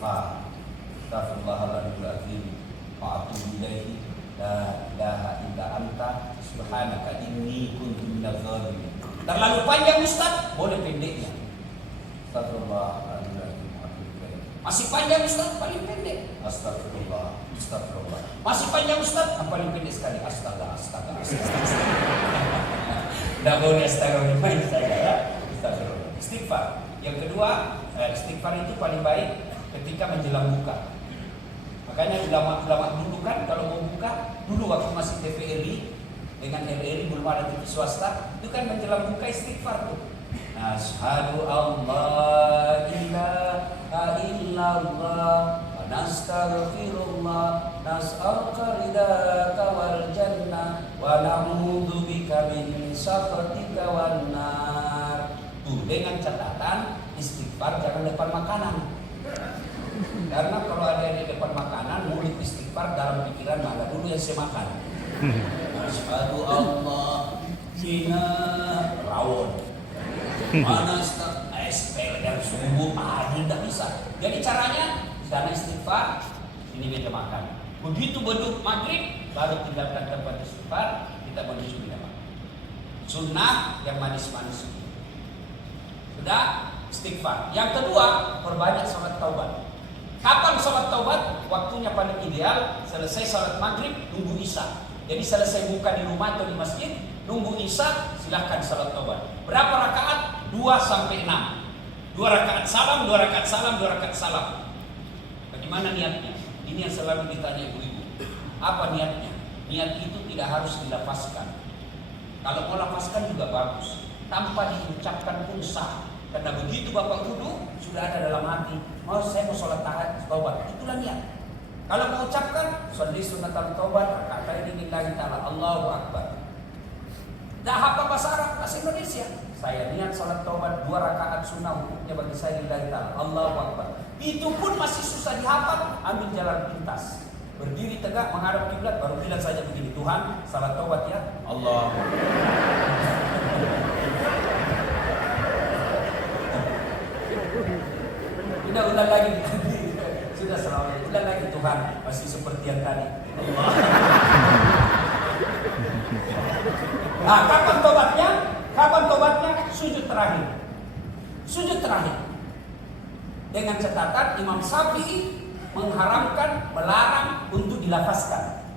istighfar. Astaghfirullahaladzim wa atubu ilaihi, la ilaha illa anta subhanaka inni kuntu minadz zalimin. Terlalu panjang Ustaz, boleh pendeknya. Astaghfirullahaladzim wa atubu ilaihi. Masih panjang Ustaz, paling pendek. Astagfirullah. Masih panjang Ustaz, yang paling pendek sekali. Astaga. Tidak boleh astagfirullah ya. Astagfirullah. Istighfar. Yang kedua, istighfar itu paling baik ketika menjelang buka. Makanya ulama-ulama dulu kan kalau mau buka, dulu waktu masih TVRI dengan RRI belum ada TV swasta, itu kan menjelang buka istighfar tuh. Asyhadu alla ilaha illallah wa nastaghfirullah nas'aluka ridaka wal jannah wa na'udzu bika min sakhatika wan nar. Tuh, dengan catatan istighfar jangan depan makanan. Karena kalau ada di depan makanan, mulut istighfar, dalam pikiran mana dulu yang saya makan. Asyhadu Allah ina rawon. Mana spell dan sumbu tidak bisa. Jadi caranya sana istighfar, ini meja makan. Begitu beduk maghrib baru tinggalkan tempat istighfar, kita menuju meja makan. Sunnah yang manis-manis. Sudah istighfar. Yang kedua, perbanyak salat taubat. Kapan salat taubat? Waktunya paling ideal selesai salat maghrib nunggu isya. Jadi selesai buka di rumah atau di masjid, nunggu isya, silahkan salat taubat. Berapa rakaat? 2 sampai 6. 2 rakaat salam, 2 rakaat salam, 2 rakaat salam. Bagaimana niatnya? Ini yang selalu ditanya ibu-ibu. Apa niatnya? Niat itu tidak harus dilafazkan. Kalau mau lafazkan juga bagus. Tanpa diucapkan pun sah. Karena begitu Bapak wudu sudah ada dalam hati. Saya mau sholat taubat. Itulah niat. Kalau mau ucapkan, sholli sunnatal taubat raka'ataini lillahi ta'ala, Allahu akbar. Dah hafal bahasa Arab, bahasa Indonesia. Saya niat sholat taubat 2 rakaat sunnah hukumnya bagi saya lillahi ta'ala, Allahu akbar. Itu pun masih susah dihafal, ambil jalan pintas. Berdiri tegak menghadap kiblat, baru bilang saja begini, Tuhan, salat taubat ya, Allah. Sudah ulang lagi. Sudah selama ulang lagi, Tuhan, masih seperti yang tadi. Allah. Nah, kapan tobatnya? Kapan tobatnya? Sujud terakhir. Sujud terakhir. Dengan catatan Imam Syafi'i mengharamkan, melarang untuk dilafazkan.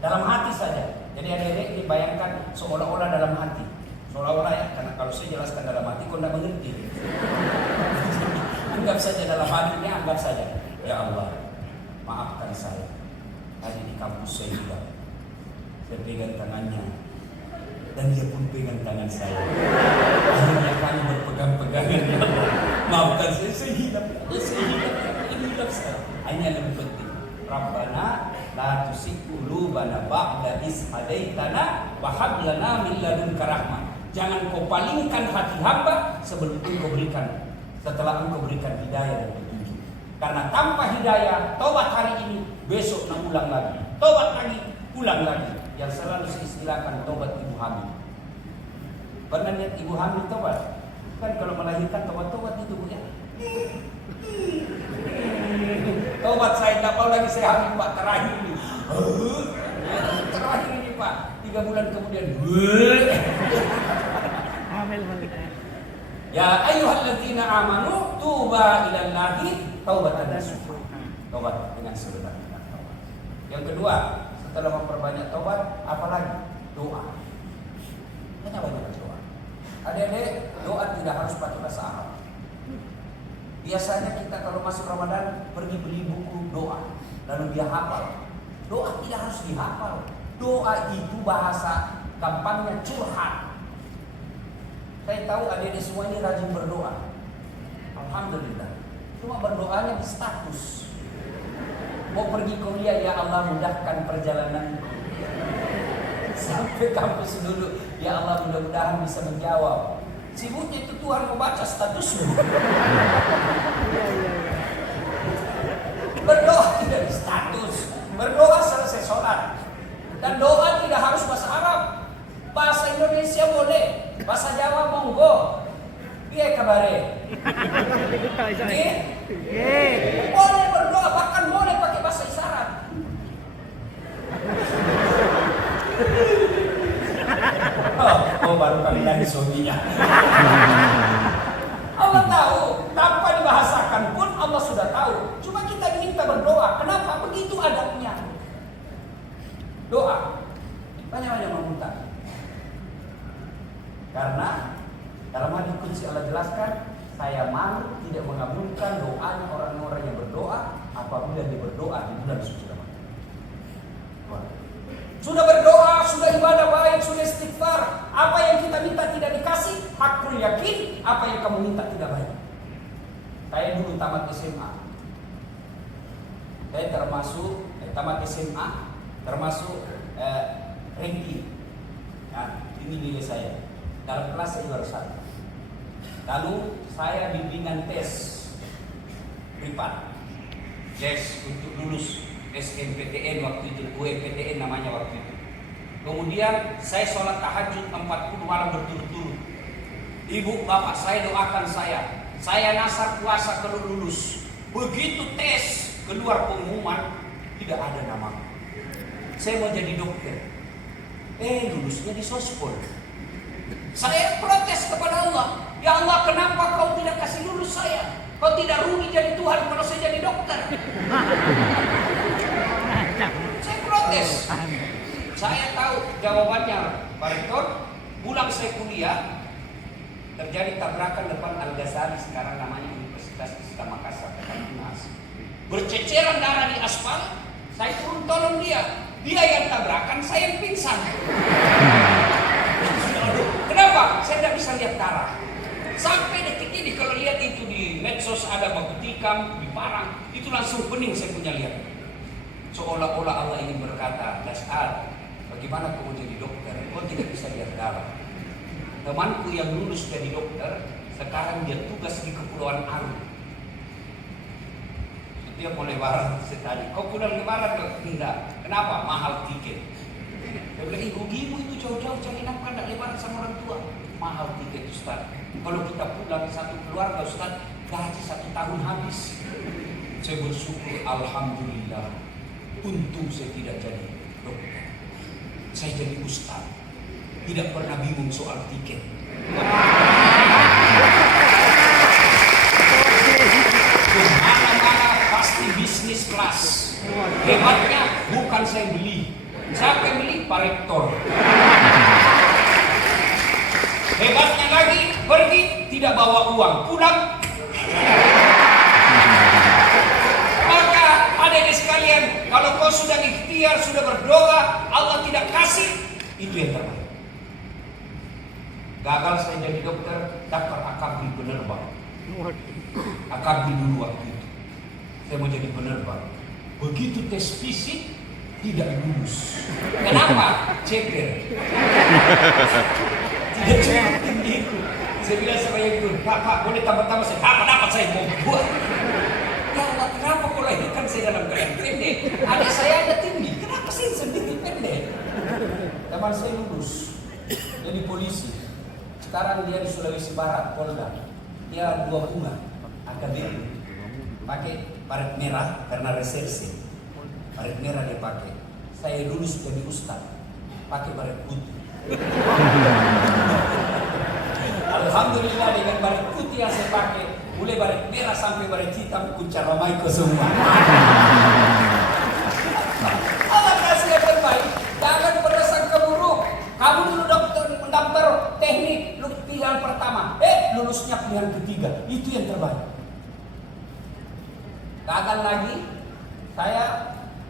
Dalam hati saja. Jadi adik-adik dibayangkan seolah-olah dalam hati. Seolah-olah ya, karena kalau saya jelaskan dalam hati kau tidak mengerti. Anggap saja dalam hatinya, anggap saja. Ya Allah, maafkan saya. Tadi di kampus saya juga. Saya pegang tangannya. Dan dia pun pegang tangan saya. Akhirnya kami berpegang-pegangan. Ya Allah, maafkan saya hilap. Ini hilap saya. Ini yang lebih penting. Rabbana la tuzigh qulubana ba'da idh hadaitana wa hab lana min ladunka rahmah. Jangan kau palingkan hati hamba sebelum engkau berikan, setelah engkau berikan hidayah dan petunjuk. Karena tanpa hidayah, tobat hari ini, besok nak ulang lagi. Tobat lagi, ulang lagi. Yang selalu diistilahkan tobat ibu hamil. Pernah lihat ibu hamil tobat? Kan kalau melahirkan tobat-tobat itu ya. Tobat saya tak mau lagi, saya hamil Pak, terakhir ini. Terakhir ini Pak, 3 bulan kemudian. Ya ayyuhalladzina amanu tuba ilallahi taubatan nasuha. Tobat dengan seluruh hati. Yang kedua, setelah memperbanyak tobat, apalagi doa. Kita banyak doa. Adik-adik, doa tidak harus pakai bahasa Arab. Biasanya kita kalau masuk Ramadan pergi beli buku doa, lalu dia hafal. Doa tidak harus dihafal. Doa itu bahasa gampangnya curhat. Saya tahu adik-adik semua ini rajin berdoa. Alhamdulillah. Cuma berdoanya di status. Mau pergi kuliah, ya Allah mudahkan perjalanan. Sampai kampus dulu, ya Allah mudah-mudahan bisa menjawab. Sibuknya itu Tuhan mau baca statusmu. Berdoa tidak di status. Berdoa selesai sholat. Dan doa tidak harus bahasa Arab. Bahasa Indonesia boleh. Bahasa Jawa monggo. Piye kabare? Boleh. suaminya. Allah tahu, tanpa dibahasakan pun Allah sudah tahu. Cuma kita diminta berdoa. Kenapa? Begitu adabnya. Doa, banyak-banyak meminta. Karena dalam hadis qudsi Allah jelaskan, saya malu tidak mengabulkan doanya orang-orang yang berdoa apabila dia berdoa di bulan suci Ramadan. Sudah berdoa, sudah ibadah baik, sudah istighfar, apa yang kita minta tidak dikasih, hakul yakin apa yang kamu minta tidak baik. Saya dulu tamat SMA. Saya termasuk tamat SMA, termasuk ranking. Nah, ini nilai saya. Dalam kelas saya juara 1. Lalu saya bimbingan tes privat. Yes, untuk lulus SNPTN waktu itu, UMPTN namanya waktu itu. Kemudian saya sholat tahajud 40 malam berturut-turut. Ibu, bapak, saya doakan saya nasar puasa kalau lulus. Begitu tes, keluar pengumuman, tidak ada nama. Saya mau jadi dokter. Lulusnya di sospol. Saya protes kepada Allah. Ya Allah, kenapa kau tidak kasih lulus saya? Kau tidak rugi jadi Tuhan kalau saya jadi dokter. Saya protes. Saya tahu jawabannya, Pak Rektor. Pulang saya kuliah, terjadi tabrakan depan Al-Ghazali, sekarang namanya Universitas Islam Makassar, depan UNAS. Berceceran darah di aspal. Saya turun tolong dia. Dia yang tabrakan, saya yang pingsan. Kenapa? Saya tidak bisa lihat darah. Sampai detik ini kalau lihat itu di medsos ada baku tikam, di Parang, itu langsung pening saya punya lihat. Seolah-olah Allah ingin berkata, Dasar, bagaimana kau jadi dokter? Kau tidak bisa lihat darah. Temanku yang lulus jadi dokter, sekarang dia tugas di Kepulauan Aru. Dia mau lebaran tadi. Kau pulang lebaran? Tidak. Kenapa? Mahal tiket. Dia bilang, ibu-ibu itu jauh-jauh cari nafkah, tidak lebaran sama orang tua. Mahal tiket, Ustaz. Kalau kita pulang satu keluarga, Ustaz, gaji 1 tahun habis. Saya bersyukur, Alhamdulillah. Untung saya tidak jadi dokter. Saya jadi Ustaz. Tidak pernah bingung soal tiket. Kemana-mana pasti bisnis kelas. Hebatnya bukan saya beli. Siapa yang beli? Pak Rektor. Hebatnya lagi, pergi tidak bawa uang, pulang. Maka adik-adik sekalian, kalau kau sudah ikhtiar, sudah berdoa, Allah tidak kasih, itu yang terbaik. Gagal saya jadi dokter, daftar akabri penerbang. Akabri dulu waktu itu. Saya mau jadi penerbang. Begitu tes fisik, tidak lulus. Kenapa? Ceper. Tidak cukup tinggi itu. Saya bilang sama yang itu, Pak, boleh tambah-tambah saya. Dapat saya mau buat. Ya Allah, kenapa kau lahirkan saya dalam keadaan pendek? Adik saya ada tinggi, kenapa saya sendiri pendek? Teman saya lulus jadi polisi. Sekarang dia di Sulawesi Barat, Polda. Dia 2 bunga, akademi. Pakai baret merah karena reserse. Baret merah dia pakai. Saya lulus jadi ustaz, pakai baret putih. Alhamdulillah dengan baret putih yang saya pakai, mulai baret merah sampai baret hitam, kuncar ramaiko semua. Allah kasih yang terbaik. Jangan berdasarkan keburuk. Kamu dulu mendaftar teknik, pilihan pertama, lulusnya pilihan ketiga, itu yang terbaik. Gagal lagi, saya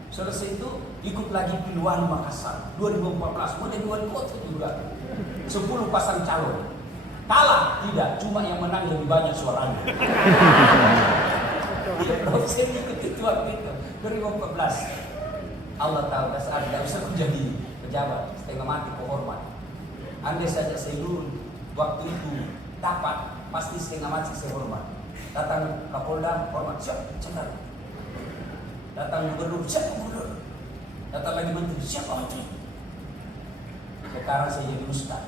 selesai itu ikut lagi Pilwali Makassar 2014, mulai wali kota juga 10 pasang calon. Kalah tidak, cuma yang menang lebih banyak suaranya. Saya ikut itu waktu itu 2014. Allah tahu dasar tidak bisa menjadi pejabat, setengah mati kehormat. Andai saja saya dulu waktu itu dapat, pasti setengah mati saya hormat. Datang Kapolda, hormat, siap, cepat. Datang gubernur, siap gubernur. Datang lagi menteri, siap menteri. Sekarang saya jadi ustaz.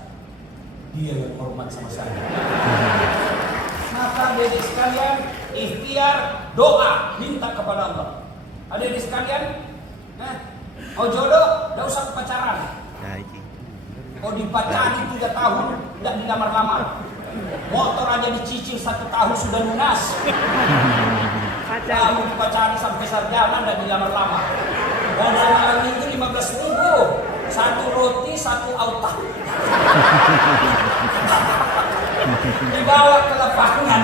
Dia yang hormat sama saya. Maka adik sekalian, ikhtiar, doa, minta kepada Allah. Adik sekalian, mau jodoh, tidak usah pacaran. Kau dipacari 3 tahun, tidak dilamar-lamar. Motor aja dicicil 1 tahun sudah lunas. Kamu dipacari sampai sarjana, tidak dilamar-lamar. Modal malam minggu 15.000, 1 roti, 1 auta. Dibawa ke lapangan.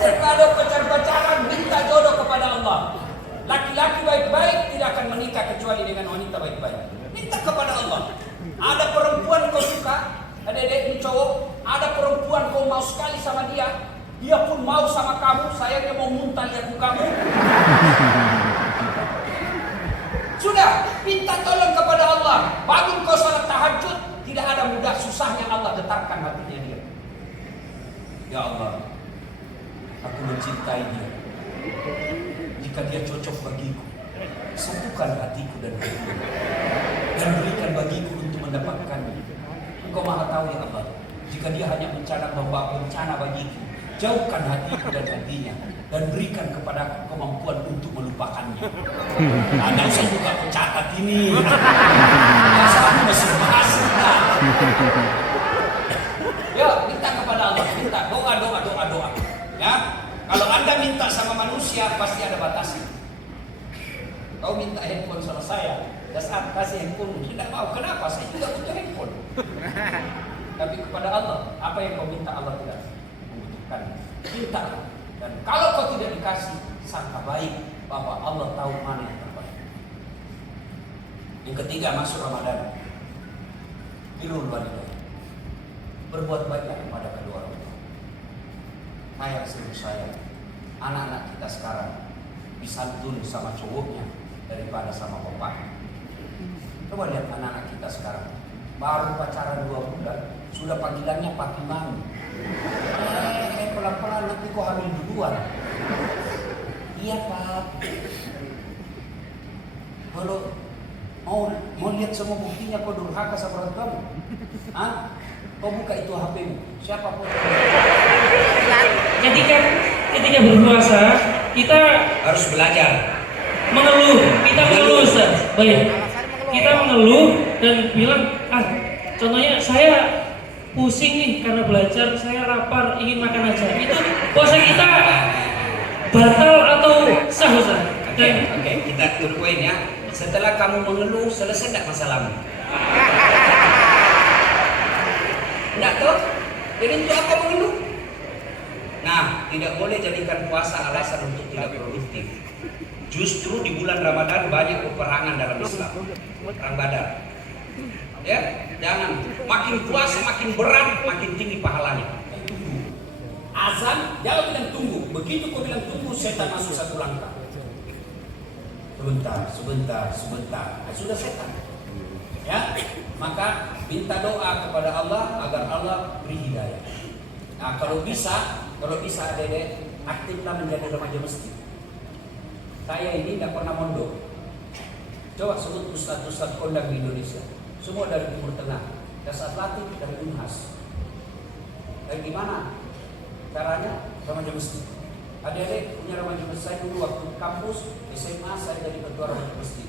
Kalau pacar-pacaran, minta jodoh kepada Allah. Laki-laki baik-baik tidak akan menikah kecuali dengan wanita baik-baik. Minta kepada Allah. Ada perempuan kau suka, ada ini cowok, ada perempuan kau mau sekali sama dia, dia pun mau sama kamu, sayangnya mau muntah lihat kamu. Sudah, minta tolong kepada Allah. Bangun kau salat tahajud, tidak ada mudah susahnya Allah getarkan hatinya dia. Ya Allah, aku mencintai dia. Jika dia cocok bagiku, satukan hatiku dan hatiku, dan berikan bagiku untuk mendapatkannya. Engkau maha tahu ya Allah. Jika dia hanya membawa bencana bagiku, jauhkan hatiku dan hatinya, dan berikan kepada kemampuan untuk melupakannya. Anda usah juga pencatat ini. Rasanya masih masih. Yuk, minta kepada Allah, minta doa. Ya, kalau Anda minta sama manusia pasti ada batasnya. Kau minta handphone sama saya, dan saat kasih handphone tidak mau. Kenapa? Saya juga butuh handphone. Tapi kepada Allah, apa yang kau minta Allah tidak membutuhkan. Minta. Dan kalau kau tidak dikasih, sangka baik bahwa Allah tahu mana yang terbaik. Yang ketiga, masuk Ramadan. Birrul walidain. Berbuat baiklah kepada kedua orang tua. Kayak sungguh sayang. Anak-anak kita sekarang disantun sama cowoknya daripada sama bapaknya. Coba lihat anak-anak kita sekarang. Baru pacaran 2 bulan, sudah panggilannya Papi Mami. Pelan-pelan nanti kok hamil duluan. Iya Pak. Kalau mau lihat semua buktinya kau durhaka sama orang kamu. Hah? Kau buka itu HP-mu. Siapa pun. Ketika berpuasa, kita harus belajar. mengeluh. Kita mengeluh, Ustaz. Baik. Kita mengeluh dan bilang, contohnya saya pusing nih karena belajar, saya lapar, ingin makan aja. Itu puasa kita batal atau sah, Ustaz? Oke, kita tungguin ya. Setelah kamu mengeluh, selesai tidak masalahmu? Tidak toh? Jadi untuk apa mengeluh? Nah, tidak boleh jadikan puasa alasan untuk tidak produktif. Justru di bulan Ramadan banyak peperangan dalam Islam. Perang Badar. Ya, jangan makin puasa makin berat, makin tinggi pahalanya. Tunggu. Azan, jangan bilang tunggu. Begitu kau bilang tunggu, setan masuk 1 langkah. Sebentar. Nah, sudah setan. Ya, maka minta doa kepada Allah agar Allah beri hidayah. Nah, kalau bisa Dede, aktiflah menjadi remaja masjid. Saya ini tidak pernah mondok. Coba sebut ustaz-ustaz kondang di Indonesia. Semua dari Timur Tengah. Dasar latih dari Unhas. Dan gimana caranya remaja masjid? Adik-adik punya remaja masjid. Saya dulu waktu kampus SMA saya jadi ketua remaja masjid.